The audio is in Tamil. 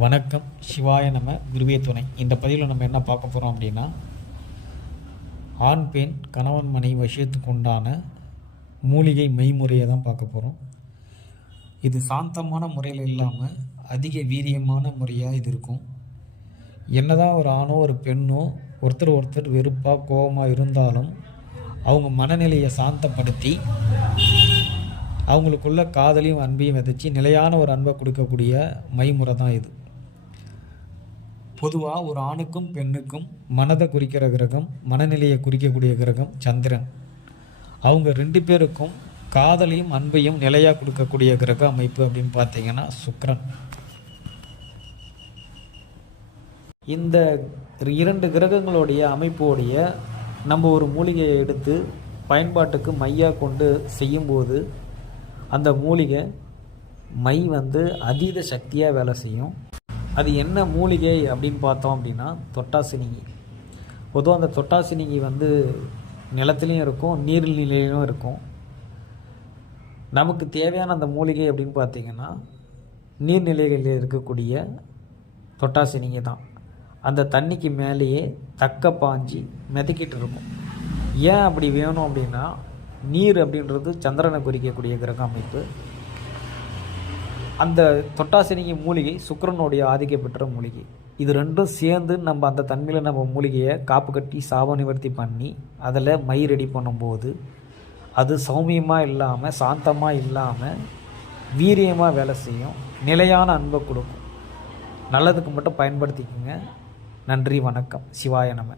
வணக்கம். சிவாய நம. குருவே துணை. இந்த பதிவில் நம்ம என்ன பார்க்க போகிறோம் அப்படின்னா, ஆண் பெண் கணவன் மனைவி விஷயத்துக்கு உண்டான மூலிகை மெய்முறையை தான் பார்க்க போகிறோம். இது சாந்தமான முறையில் இல்லாமல் அதிக வீரியமான முறையாக இது இருக்கும். என்னதான் ஒரு ஆணோ ஒரு பெண்ணோ ஒருத்தர் வெறுப்பாக கோபமாக இருந்தாலும் அவங்க மனநிலையை சாந்தப்படுத்தி அவங்களுக்குள்ள காதலையும் அன்பையும் விதைச்சி நிலையான ஒரு அன்பை கொடுக்கக்கூடிய மைமுறை தான் இது. பொதுவாக ஒரு ஆணுக்கும் பெண்ணுக்கும் மனதை குறிக்கிற கிரகம், மனநிலையை குறிக்கக்கூடிய கிரகம் சந்திரன். அவங்க ரெண்டு பேருக்கும் காதலையும் அன்பையும் நிலையாக கொடுக்கக்கூடிய கிரக அமைப்பு அப்படின்னு பார்த்தீங்கன்னா சுக்கிரன். இந்த இரண்டு கிரகங்களுடைய அமைப்போடைய நம்ம ஒரு மூலிகையை எடுத்து பயன்பாட்டுக்கு மையாக கொண்டு செய்யும்போது அந்த மூலிகை மை அதீத சக்தியாக வேலை செய்யும். அது என்ன மூலிகை அப்படின்னு பார்த்தோம் அப்படின்னா தொட்டாசினிங்கி. பொதுவாக அந்த தொட்டாசினிங்கி நிலத்துலேயும் இருக்கும், நீர்நிலையிலும் இருக்கும். நமக்கு தேவையான அந்த மூலிகை அப்படின்னு பார்த்திங்கன்னா நீர்நிலைகளில் இருக்கக்கூடிய தொட்டாசினிங்கி தான். அந்த தண்ணிக்கு மேலேயே தக்க பாஞ்சி மிதக்கிட்டு இருக்கும். ஏன் அப்படி வேணும் அப்படின்னா, நீர் அப்படின்றது சந்திரனை குறிக்கக்கூடிய கிரக அமைப்பு. அந்த தொட்டாசினிங்கி மூலிகை சுக்கிரனுடைய ஆதிக்க பெற்ற மூலிகை. இது ரெண்டும் சேர்ந்து நம்ம அந்த தன்மையில் நம்ம மூலிகையை காப்பு கட்டி சாப நிவர்த்தி பண்ணி அதில் மை ரெடி பண்ணும்போது அது சௌமியமாக இல்லாமல் சாந்தமாக இல்லாமல் வீரியமாக வேலை செய்யும், நிலையான அன்பை கொடுக்கும். நல்லதுக்கு மட்டும் பயன்படுத்திக்கோங்க. நன்றி, வணக்கம். சிவாய நம.